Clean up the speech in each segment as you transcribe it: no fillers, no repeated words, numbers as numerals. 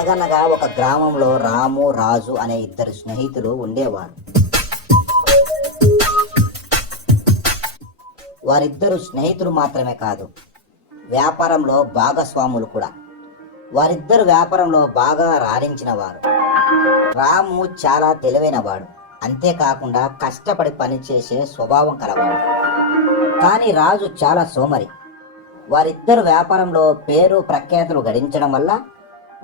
అనగనగా ఒక గ్రామంలో రాము రాజు అనే ఇద్దరు స్నేహితులు ఉండేవారు. వారిద్దరు స్నేహితులు మాత్రమే కాదు, వ్యాపారంలో భాగస్వాములు కూడా. వారిద్దరు వ్యాపారంలో బాగా రాణించిన వారు. రాము చాలా తెలివైనవాడు, అంతేకాకుండా కష్టపడి పనిచేసే స్వభావం కలవాడు. కానీ రాజు చాలా సోమరి. వారిద్దరు వ్యాపారంలో పేరు ప్రఖ్యాతులు గడించడం వల్ల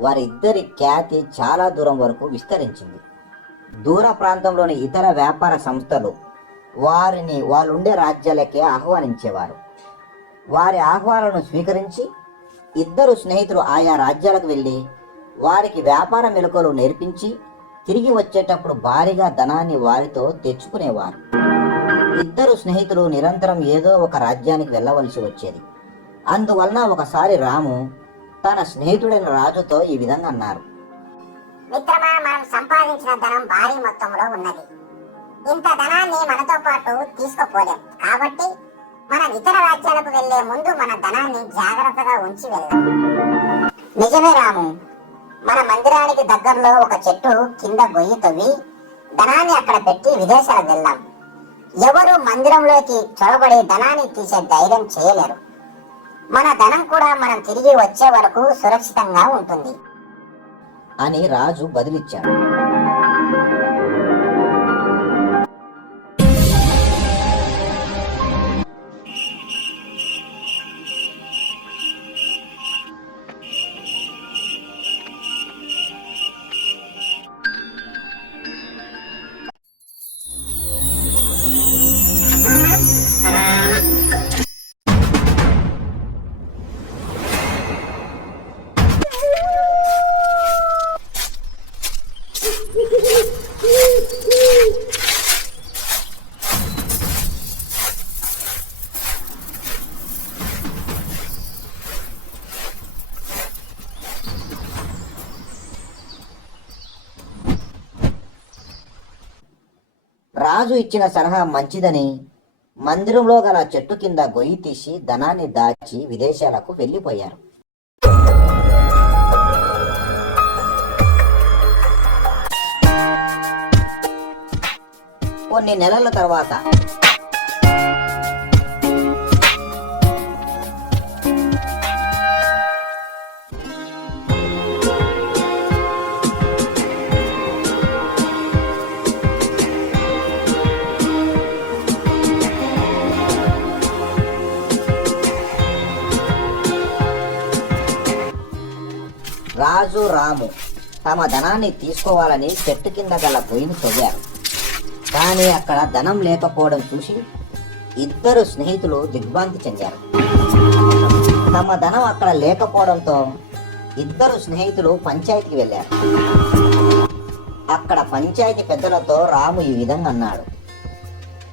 వారిద్దరి ఖ్యాతి చాలా దూరం వరకు విస్తరించింది. దూర ప్రాంతంలోని ఇతర వ్యాపార సంస్థలు వారిని వాళ్ళుండే రాజ్యాలకే ఆహ్వానించేవారు. వారి ఆహ్వానాలను స్వీకరించి ఇద్దరు స్నేహితులు ఆయా రాజ్యాలకు వెళ్ళి వారికి వ్యాపార మెలకువలు నేర్పించి తిరిగి వచ్చేటప్పుడు భారీగా ధనాన్ని వారితో తెచ్చుకునేవారు. ఇద్దరు స్నేహితులు నిరంతరం ఏదో ఒక రాజ్యానికి వెళ్ళవలసి వచ్చేది. అందువలన ఒకసారి రాము తన స్నేహితుడైన రాజుతో ఈ విధంగా అన్నారు. మిత్రమా, మనం సంపాదించిన ధనం భారీ మొత్తంలో ఉన్నది. ఇంత ధనాన్ని మనతో పాటు తీసుకుపోలేం. కాబట్టి మనం ఇతర రాజ్యాలకు వెళ్లే ముందు మన ధనాన్ని జాగ్రత్తగా ఉంచి వెళ్దాం. నిజమే రాము, మన మందిరానికి దగ్గరలో ఒక చెట్టు కింద గొయ్యి తవ్వి ధనాన్ని అక్కడ పెట్టి విదేశాలకు వెళ్దాం. ఎవరు మందిరంలోకి చొరబడి ధనాన్ని తీసే ధైర్యం చేయలేరు. మన ధనం కూడా మనం తిరిగి వచ్చే వరకు సురక్షితంగా ఉంటుంది అని రాజు బదులిచ్చాడు. రాజు ఇచ్చిన సలహా మంచిదని మందిరంలో గల చెట్టు కింద గొయ్యి తీసి ధనాన్ని దాచి విదేశాలకు వెళ్ళిపోయారు. కొన్ని నెలల తర్వాత రాజు రాము తమ ధనాన్ని తీసుకోవాలని చెట్టు కింద గల గొయ్యిని తవ్వారు. కానీ అక్కడ ధనం లేకపోవడం చూసి ఇద్దరు స్నేహితులు దిగ్భ్రాంతి చెందారు. తమ ధనం అక్కడ లేకపోవడంతో ఇద్దరు స్నేహితులు పంచాయతీకి వెళ్ళారు. అక్కడ పంచాయతీ పెద్దలతో రాము ఈ విధంగా అన్నాడు.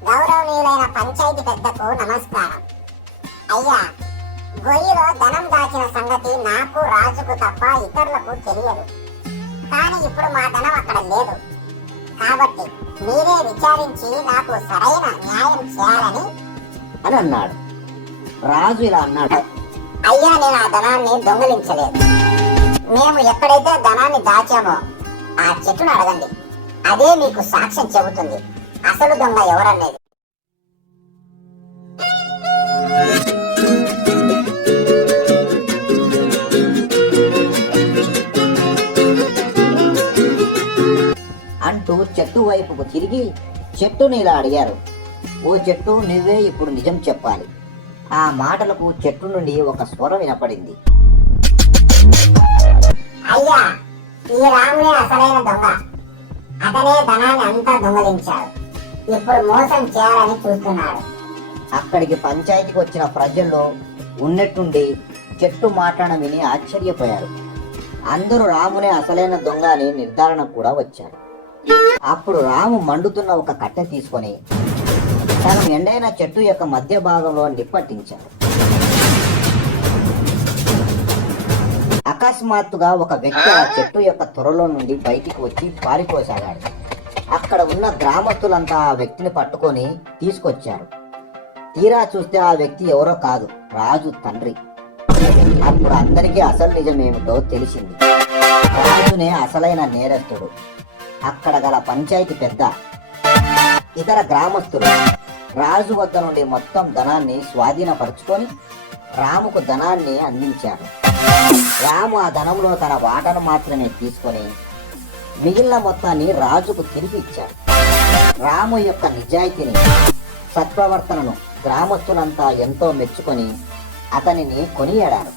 గౌరవనీయులైన పంచాయతీ పెద్దకు నమస్కారం. అయ్యా, గొయ్యిలో ధనం దాచిన సంగతి నాకు రాజుకు తప్ప ఇతరులకు తెలియదు. కానీ ఇప్పుడు మా ధనం అక్కడ లేదు. కాబట్టి మీరే విచారించి నాకు సరైన న్యాయం చేయాలని అని అన్నాడు. రాజు ఇలా అన్నాడు. అయ్యా, నేను ఆ ధనాన్ని దొంగలించలేదు. మేము ఎక్కడైతే ధనాన్ని దాచామో ఆ చెట్టును అడగండి. అదే మీకు సాక్ష్యం చెబుతుంది అసలు దొంగ ఎవరనేది. అంటూ చెట్టు వైపుకు తిరిగి చెట్టుని ఇలా అడిగారు. ఓ చెట్టు, నువ్వే ఇప్పుడు నిజం చెప్పాలి. ఆ మాటలకు చెట్టు నుండి ఒక స్వరం వినపడింది. అయ్యా, ఈ రామునే అసలైన దొంగ. అతనే ధనాన్ని అంతా దొంగలించాడు. ఇప్పుడు మోసం చేయాలని చూస్తున్నాడు. అక్కడికి పంచాయతీకి వచ్చిన ప్రజల్లో ఉన్నట్టుండి చెట్టు మాట్లాడడం విని ఆశ్చర్యపోయారు. అందరూ రామునే అసలైన దొంగ అని నిర్ధారణ కూడా వచ్చారు. అప్పుడు రాము మండుతున్న ఒక కట్టె తీసుకొని తను ఎండైన చెట్టు యొక్క మధ్య భాగంలో నిప్పట్టించాడు. అకస్మాత్తుగా ఒక వ్యక్తి ఆ చెట్టు యొక్క త్వరలో నుండి బయటికి వచ్చి పారిపోసాగాడు. అక్కడ ఉన్న గ్రామస్తులంతా ఆ వ్యక్తిని పట్టుకొని తీసుకొచ్చారు. తీరా చూస్తే ఆ వ్యక్తి ఎవరో కాదు, రాజు తండ్రి. అప్పుడు అందరికీ అసలు నిజమేమిటో తెలిసింది. రాజునే అసలైన నేరస్తుడు. అక్కడ గల పంచాయతీ పెద్ద, ఇతర గ్రామస్తులు రాజు వద్ద నుండి మొత్తం ధనాన్ని స్వాధీనపరుచుకొని రాముకు ధనాన్ని అందించారు. రాము ఆ ధనంలో తన వాటను మాత్రమే తీసుకొని మిగిలిన మొత్తాన్ని రాజుకు తిరిగి ఇచ్చాడు. రాము యొక్క నిజాయితీని, సత్ప్రవర్తనను గ్రామస్తులంతా ఎంతో మెచ్చుకొని అతనిని కొనియాడారు.